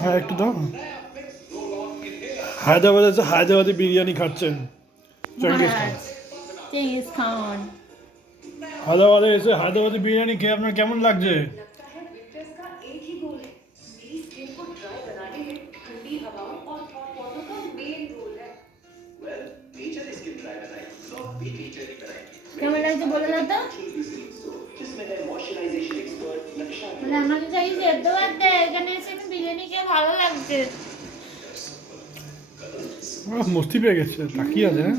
হ্যাঁ একটু দাও। হায়দ্রাবাদে এসে হায়দ্রাবাদি বিরিয়ানি খাচ্ছেন চেঙ্গিস খান। Genghis Khan. হায়দ্রাবাদে এসে হায়দ্রাবাদি বিরিয়ানি খেয়ে আপনার কেমন লাগছে? কেমন লাগছে বলে দাও তো। মানে আমাকে চাই সেদ্ধ করতে, এখানে এসে বিরিয়ানি খেয়ে ভালো লাগছে। মস্তি পেয়ে গেছে, তাকিয়ে আছে হ্যাঁ।